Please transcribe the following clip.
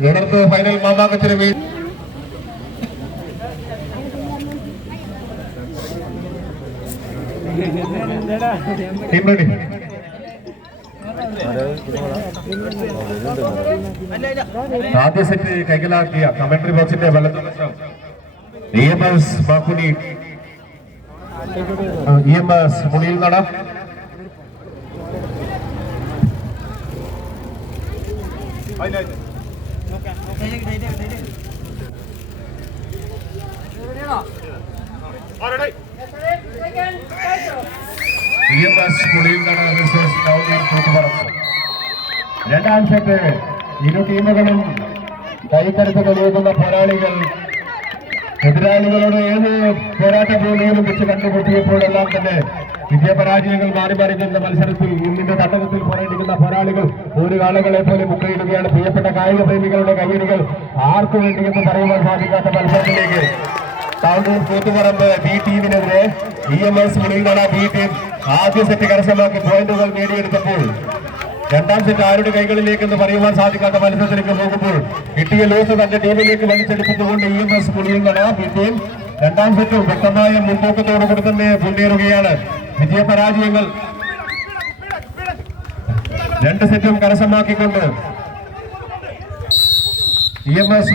തുടർന്ന് ഫൈനൽ മാമാങ്കത്തിന് ആദ്യ set കൈക്കലാക്കിയ commentary ബോക്സിന്റെ വലതുവശം EMS ബാക്കുനി EMS മുണിയിൽ നട രണ്ടാം സെറ്റ് ഇരു ടീമുകളും കൈക്കരുത്ത് കഴിയുന്ന പോരാളികൾ എതിരാളികളോട് ഏത് പോരാട്ട ഭൂമിയിലും വെച്ച് കണ്ടുമുട്ടിയപ്പോഴെല്ലാം തന്നെ വിജയപരാജയങ്ങൾ മാറി മാറി നിന്ന മത്സരത്തിൽ ഇന്നിന്റെ തട്ടകത്തിൽ പോരാടിക്കുന്ന പോരാളികൾ ഒരു കാലങ്ങളെ പോലെ മുക്കയിടുകയാണ്. പ്രിയപ്പെട്ട കായിക പ്രേമികളുടെ കയ്യടികൾ ആർക്കു വേണ്ടിയെന്ന് പറയുവാൻ സാധിക്കാത്ത മത്സരത്തിലേക്ക് താണ്ടൂർ കൂത്തുപറമ്പ് ബി ടീമിനെതിരെ EMS മുണിയിൽനട ബി ടീം ആദ്യ സെറ്റ് കരസ്ഥമാക്കി പോയിന്റുകൾ നേടിയെടുത്തപ്പോൾ രണ്ടാം സെറ്റ് ആരുടെ കൈകളിലേക്കെന്ന് പറയുവാൻ സാധിക്കാത്ത മത്സരത്തിലേക്ക് പോകുമ്പോൾ കിട്ടിയ ലോസ് തന്റെ ടീമിലേക്ക് വലിച്ചെടുപ്പിച്ചുകൊണ്ട് EMS മുണിയിൽനട ബി ടീം രണ്ടാം സെറ്റും വ്യക്തമായ മുൻതൂക്കത്തോടുകൂടി തന്നെ മുന്നേറുകയാണ്. വിജയപരാജയങ്ങൾ രണ്ട് സെറ്റും കരസ്ഥമാക്കിക്കൊണ്ട് EMS